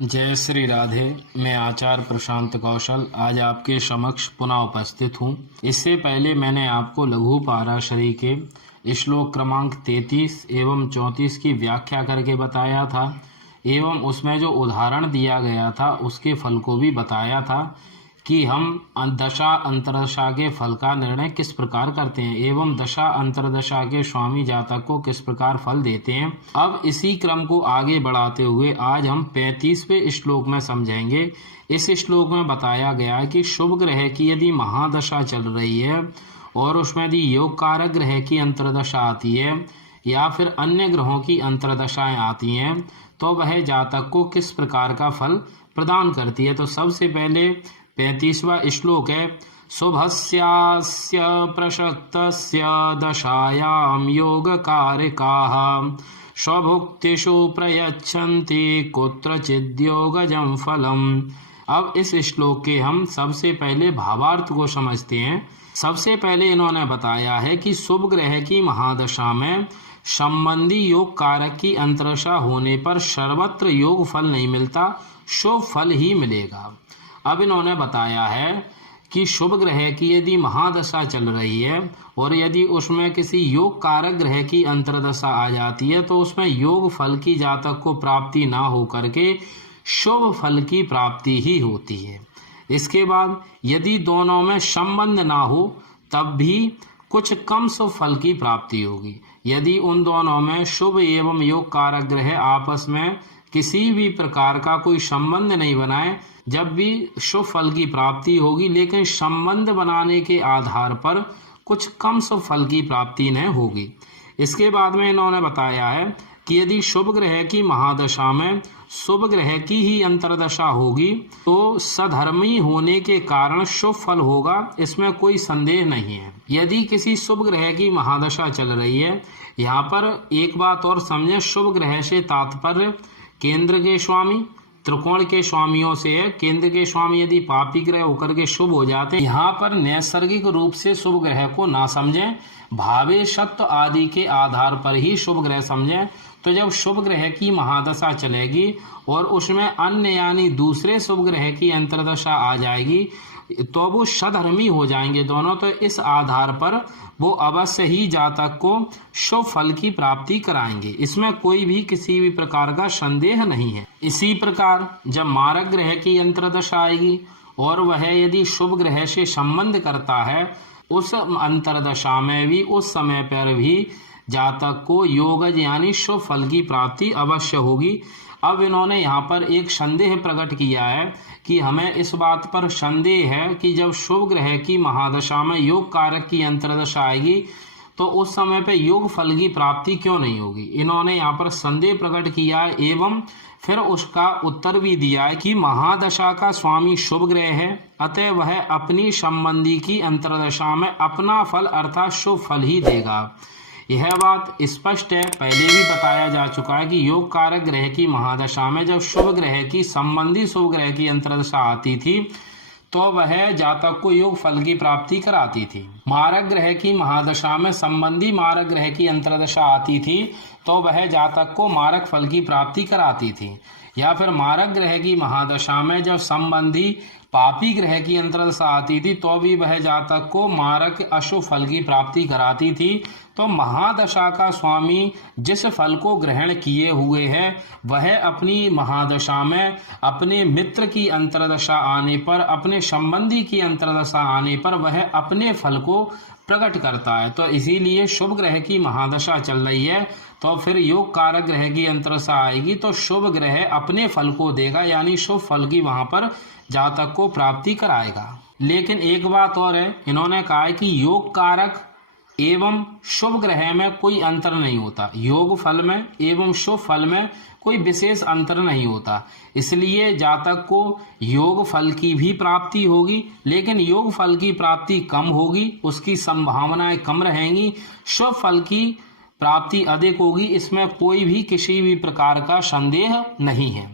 जय श्री राधे। मैं आचार्य प्रशांत कौशल आज आपके समक्ष पुनः उपस्थित हूँ। इससे पहले मैंने आपको लघु पाराशरी के श्लोक क्रमांक 33 एवं 34 की व्याख्या करके बताया था एवं उसमें जो उदाहरण दिया गया था उसके फल को भी बताया था कि हम दशा अंतरदशा के फल का निर्णय किस प्रकार करते हैं एवं दशा अंतरदशा के स्वामी जातक को किस प्रकार फल देते हैं। अब इसी क्रम को आगे बढ़ाते हुए आज हम 35वें श्लोक में समझेंगे। इस श्लोक में बताया गया है कि शुभ ग्रह की यदि महादशा चल रही है और उसमें यदि योग कारक ग्रह की अंतरदशा आती है या फिर अन्य ग्रहों की अंतरदशाएं आती हैं तो वह जातक को किस प्रकार का फल प्रदान करती है। तो सबसे पहले 35वां श्लोक है, शुभस्यास्य प्रशक्तस्य दशायां योगकारिकाः स्वभुक्तिषु प्रयच्छन्ति कुत्रचिद्योगजं फलम्। अब इस श्लोक के हम सबसे पहले भावार्थ को समझते हैं। सबसे पहले इन्होंने बताया है कि शुभ ग्रह की महादशा में संबंधी योग कारक की अंतरदशा होने पर सर्वत्र योग फल नहीं मिलता, शुभ फल ही मिलेगा। अब इन्होंने बताया है कि शुभ ग्रह की यदि महादशा चल रही है और यदि उसमें किसी योग कारक ग्रह की अंतरदशा आ जाती है तो उसमें योग फल की जातक को प्राप्ति ना हो करके शुभ फल की प्राप्ति ही होती है। इसके बाद यदि दोनों में संबंध ना हो तब भी कुछ कम शुभ फल की प्राप्ति होगी। यदि उन दोनों में शुभ एवं योग कारक ग्रह आपस में किसी भी प्रकार का कोई संबंध नहीं बनाए जब भी शुभ फल की प्राप्ति होगी, लेकिन संबंध बनाने के आधार पर कुछ कम शुभ फल की प्राप्ति न होगी। इसके बाद में इन्होंने बताया है कि यदि शुभ ग्रह की महादशा में शुभ ग्रह की ही अंतरदशा होगी तो सधर्मी होने के कारण शुभ फल होगा, इसमें कोई संदेह नहीं है। यदि किसी शुभ ग्रह की महादशा चल रही है, यहाँ पर एक बात और समझें, शुभ ग्रह से तात्पर्य केंद्र के स्वामी त्रिकोण के स्वामियों से है। केंद्र के स्वामी यदि पापी ग्रह होकर के शुभ हो जाते हैं, यहाँ पर नैसर्गिक रूप से शुभ ग्रह को ना समझें, भावे सत्व आदि के आधार पर ही शुभ ग्रह समझें। तो जब शुभ ग्रह की महादशा चलेगी और उसमें अन्य यानी दूसरे शुभ ग्रह की अंतरदशा आ जाएगी तो वो सधर्मी हो जाएंगे दोनों, तो इस आधार पर वो अवश्य ही जातक को शुभ फल की प्राप्ति कराएंगे, इसमें कोई भी किसी भी प्रकार का संदेह नहीं है। इसी प्रकार जब मारक ग्रह की अंतरदशा आएगी और वह यदि शुभ ग्रह से संबंध करता है उस अंतरदशा में भी उस समय पर भी जातक को योगज यानी शुभ फल की प्राप्ति अवश्य होगी। अब इन्होंने यहाँ पर एक संदेह प्रकट किया है कि हमें इस बात पर संदेह है कि जब शुभ ग्रह की महादशा में योग कारक की अंतरदशा आएगी तो उस समय पे योग फल की प्राप्ति क्यों नहीं होगी। इन्होंने यहाँ पर संदेह प्रकट किया है एवं फिर उसका उत्तर भी दिया है कि महादशा का स्वामी शुभ ग्रह है, अतः वह अपनी संबंधी की अंतरदशा में अपना फल अर्थात शुभ फल ही देगा। यह बात स्पष्ट है, पहले भी बताया जा चुका है कि योग कारक ग्रह की महादशा में जब शुभ ग्रह की संबंधी शुभ ग्रह की अंतरदशा आती थी तो वह जातक को योग फल की प्राप्ति कराती थी। मारक ग्रह की महादशा में संबंधी मारक ग्रह की अंतरदशा आती थी तो वह जातक को मारक फल की प्राप्ति कराती थी। या फिर मारक ग्रह की महादशा में जब संबंधी पापी ग्रह की अंतरदशा आती थी तो भी वह जातक को मारक अशुभ फल की प्राप्ति कराती थी। तो महादशा का स्वामी जिस फल को ग्रहण किए हुए है वह अपनी महादशा में अपने मित्र की अंतरदशा आने पर, अपने संबंधी की अंतरदशा आने पर वह अपने फल को प्रकट करता है। तो इसीलिए शुभ ग्रह की महादशा चल रही है तो फिर योग कारक ग्रह की अंतरदशा आएगी तो शुभ ग्रह अपने फल को देगा, यानी शुभ फल की वहां पर जातक को प्राप्ति कराएगा। लेकिन एक बात और है, इन्होंने कहा है कि योग कारक एवं शुभ ग्रह में कोई अंतर नहीं होता, योग फल में एवं शुभ फल में कोई विशेष अंतर नहीं होता। इसलिए जातक को योग फल की भी प्राप्ति होगी, लेकिन योग फल की प्राप्ति कम होगी, उसकी संभावनाएं कम रहेंगी, शुभ फल की प्राप्ति अधिक होगी, इसमें कोई भी किसी भी प्रकार का संदेह नहीं है।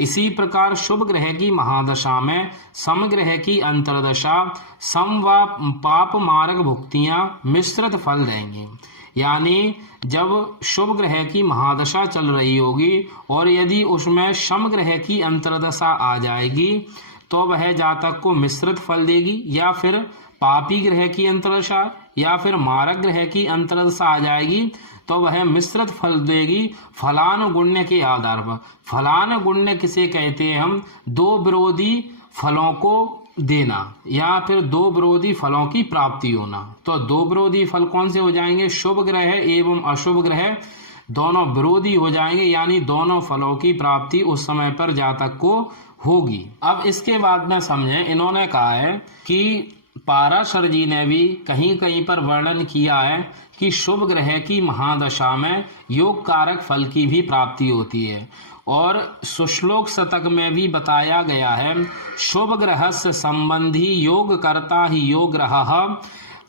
इसी प्रकार शुभ ग्रह की महादशा में समग्रह की अंतरदशा सम व पाप मार्ग भुक्तियां मिश्रित फल देंगी। यानी जब शुभ ग्रह की महादशा चल रही होगी और यदि उसमें शम ग्रह की अंतर्दशा आ जाएगी तो वह जातक को मिश्रित फल देगी, या फिर पापी ग्रह की अंतर्दशा या फिर मारक ग्रह की अंतर्दशा आ जाएगी तो वह मिश्रित फल देगी फलानुगुण्य के आधार पर। फलानुगुण्य किसे कहते हैं हम? दो विरोधी फलों को देना या फिर दो विरोधी फलों की प्राप्ति होना। तो दो विरोधी फल कौन से हो जाएंगे? शुभ ग्रह एवं अशुभ ग्रह दोनों विरोधी हो जाएंगे, यानी दोनों फलों की प्राप्ति उस समय पर जातक को होगी। अब इसके बाद में समझें, इन्होंने कहा है कि पाराशर जी ने भी कहीं कहीं पर वर्णन किया है कि शुभ ग्रह की महादशा में योग कारक फल की भी प्राप्ति होती है, और सुश्लोक शतक में भी बताया गया है शुभ ग्रह से संबंधी योग करता ही योग ग्रह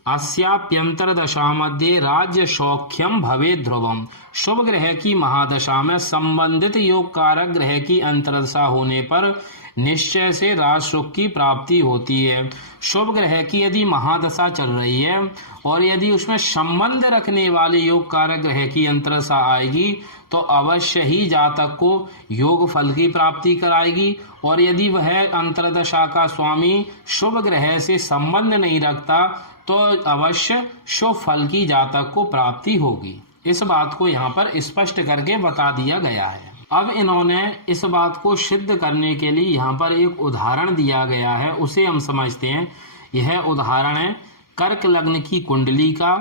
अस्याप्यंतर दशा मध्य राज्य सौख्यम भवे ध्रुवम। शुभ ग्रह की महादशा में संबंधित योग कारक ग्रह की अंतर्दशा होने पर निश्चय से राज सुख की प्राप्ति होती है। शुभ ग्रह की यदि महादशा चल रही है और यदि उसमें संबंध रखने वाले योग कारक ग्रह की अंतर्दशा आएगी तो अवश्य ही जातक को योग फल की प्राप्ति कराएगी, और यदि वह अंतर्दशा का स्वामी शुभ ग्रह से संबंध नहीं रखता तो अवश्य शुभ फल की जातक को प्राप्ति होगी। इस बात को यहाँ पर स्पष्ट करके बता दिया गया है। अब इन्होंने इस बात को सिद्ध करने के लिए यहाँ पर एक उदाहरण दिया गया है, उसे हम समझते हैं। यह उदाहरण है कर्क लग्न की कुंडली का,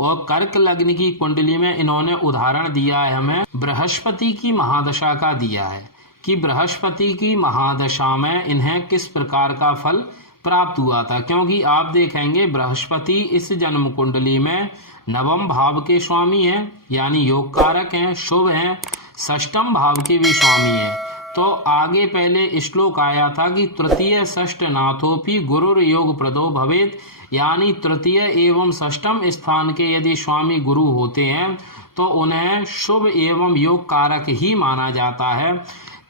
और कर्क लग्न की कुंडली में इन्होंने उदाहरण दिया है हमें बृहस्पति की महादशा का दिया है कि बृहस्पति की महादशा में इन्हें किस प्रकार का फल प्राप्त हुआ था। क्योंकि आप देखेंगे बृहस्पति इस जन्म कुंडली में नवम भाव के स्वामी हैं, यानी योग कारक हैं, शुभ हैं, षष्ठम भाव के भी स्वामी हैं। तो आगे पहले श्लोक आया था कि तृतीय षष्ठ नाथोपि गुरुर योग प्रदो भवेत, यानी तृतीय एवं षष्ठम स्थान के यदि स्वामी गुरु होते हैं तो उन्हें शुभ एवं योग कारक ही माना जाता है।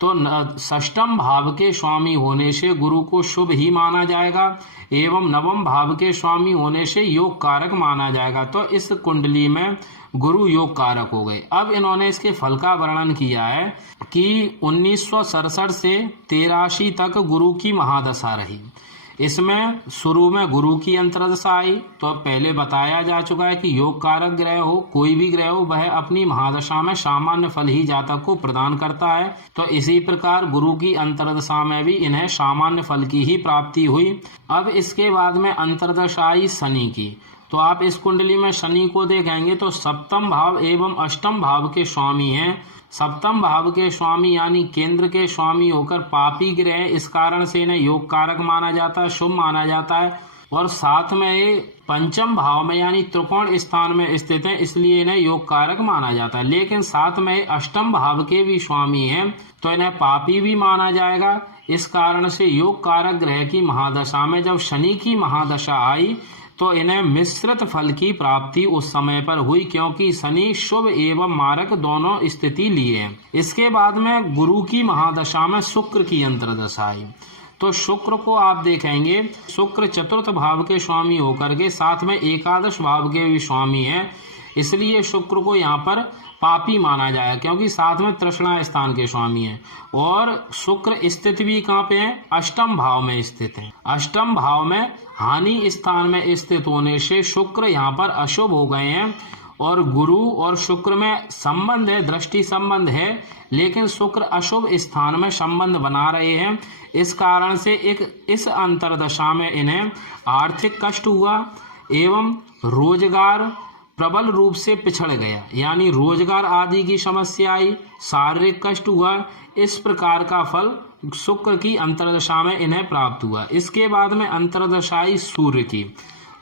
तो षष्ठम भाव के स्वामी होने से गुरु को शुभ ही माना जाएगा एवं नवम भाव के स्वामी होने से योग कारक माना जाएगा। तो इस कुंडली में गुरु योग कारक हो गए। अब इन्होंने इसके फल का वर्णन किया है कि 1967 से 83 तक गुरु की महादशा रही। इसमें शुरू में गुरु की अंतर्दशा आई, तो पहले बताया जा चुका है कि योग कारक ग्रह हो, कोई भी ग्रह हो, वह अपनी महादशा में सामान्य फल ही जातक को प्रदान करता है। तो इसी प्रकार गुरु की अंतर्दशा में भी इन्हें सामान्य फल की ही प्राप्ति हुई। अब इसके बाद में अंतर्दशा आई शनि की। तो आप इस कुंडली में शनि को देखेंगे तो सप्तम भाव एवं अष्टम भाव के स्वामी हैं। सप्तम भाव के स्वामी यानी केंद्र के स्वामी होकर पापी ग्रह, इस कारण से इन्हें योग कारक माना जाता है, शुभ माना जाता है। और साथ में ये पंचम भाव में यानी त्रिकोण स्थान में स्थित है, इसलिए इन्हें योग कारक माना जाता है। लेकिन साथ में अष्टम भाव के भी स्वामी हैं तो इन्हें पापी भी माना जाएगा। इस कारण से योग कारक ग्रह की महादशा में जब शनि की महादशा आई तो इन्हें मिश्रित फल की प्राप्ति उस समय पर हुई, क्योंकि शनि शुभ एवं मारक दोनों स्थिति लिए हैं। इसके बाद में गुरु की महादशा में शुक्र की अंतर्दशा आई। तो शुक्र को आप देखेंगे, शुक्र चतुर्थ भाव के स्वामी होकर के साथ में एकादश भाव के भी स्वामी हैं, इसलिए शुक्र को यहाँ पर पापी माना जाए, क्योंकि साथ में तृष्णा स्थान के स्वामी हैं। और शुक्र स्थित भी कहाँ पे है? अष्टम भाव में स्थित है। अष्टम भाव में हानि स्थान में स्थित होने से शुक्र यहाँ पर अशुभ हो गए हैं। और गुरु और शुक्र में संबंध है, दृष्टि संबंध है, लेकिन शुक्र अशुभ स्थान में संबंध बना रहे हैं। इस कारण से इस अंतर्दशा में इन्हें आर्थिक कष्ट हुआ एवं रोजगार प्रबल रूप से पिछड़ गया, यानी रोजगार आदि की समस्या आई, शारीरिक कष्ट हुआ। इस प्रकार का फल शुक्र की अंतर्दशा में इन्हें प्राप्त हुआ। इसके बाद में अंतर्दशा आई सूर्य की।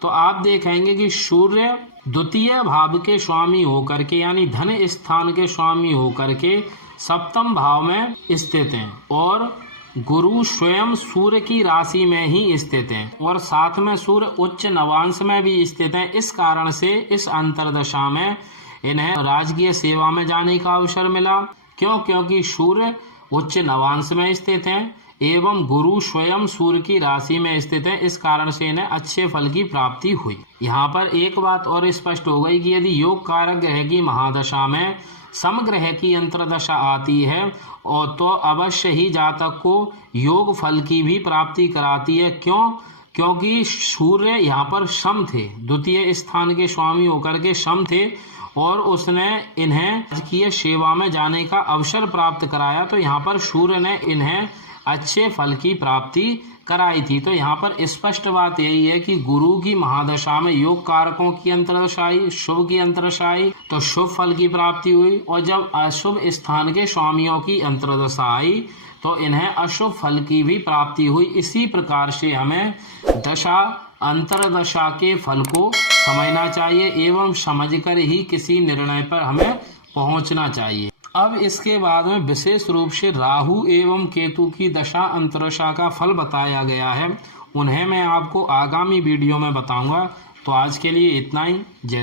तो आप देखेंगे कि सूर्य द्वितीय भाव के स्वामी होकर के यानी धन स्थान के स्वामी होकर के सप्तम भाव में स्थित हैं, और गुरु स्वयं सूर्य की राशि में ही स्थित हैं, और साथ में सूर्य उच्च नवांश में भी स्थित हैं। इस कारण से इस अंतर्दशा में इन्हें राजकीय सेवा में जाने का अवसर मिला। क्योंकि सूर्य उच्च नवांश में स्थित हैं, एवं गुरु स्वयं सूर्य की राशि में स्थित है, इस कारण से इन्हें अच्छे फल की प्राप्ति हुई। यहाँ पर एक बात और स्पष्ट हो गई कि यदि योग कारक ग्रह की महादशा में समग्रह की अंतर्दशा आती है और तो अवश्य ही जातक को योग फल की भी प्राप्ति कराती है। क्यों? क्योंकि सूर्य यहाँ पर सम थे, द्वितीय स्थान के स्वामी होकर के सम थे और उसने इन्हें राजकीय सेवा में जाने का अवसर प्राप्त कराया। तो यहाँ पर सूर्य ने इन्हें अच्छे फल की प्राप्ति कराई थी। तो यहाँ पर स्पष्ट बात यही है कि गुरु की महादशा में योग कारकों की अंतर्दशा आई, शुभ की अंतर्दशा आई तो शुभ फल की प्राप्ति हुई, और जब अशुभ स्थान के स्वामियों की अंतर्दशा आई तो इन्हें अशुभ फल की भी प्राप्ति हुई। इसी प्रकार से हमें दशा अंतर्दशा के फल को समझना चाहिए एवं समझकर ही किसी निर्णय पर हमें पहुंचना चाहिए। अब इसके बाद में विशेष रूप से राहु एवं केतु की दशा अंतर्दशा का फल बताया गया है, उन्हें मैं आपको आगामी वीडियो में बताऊंगा। तो आज के लिए इतना ही। जय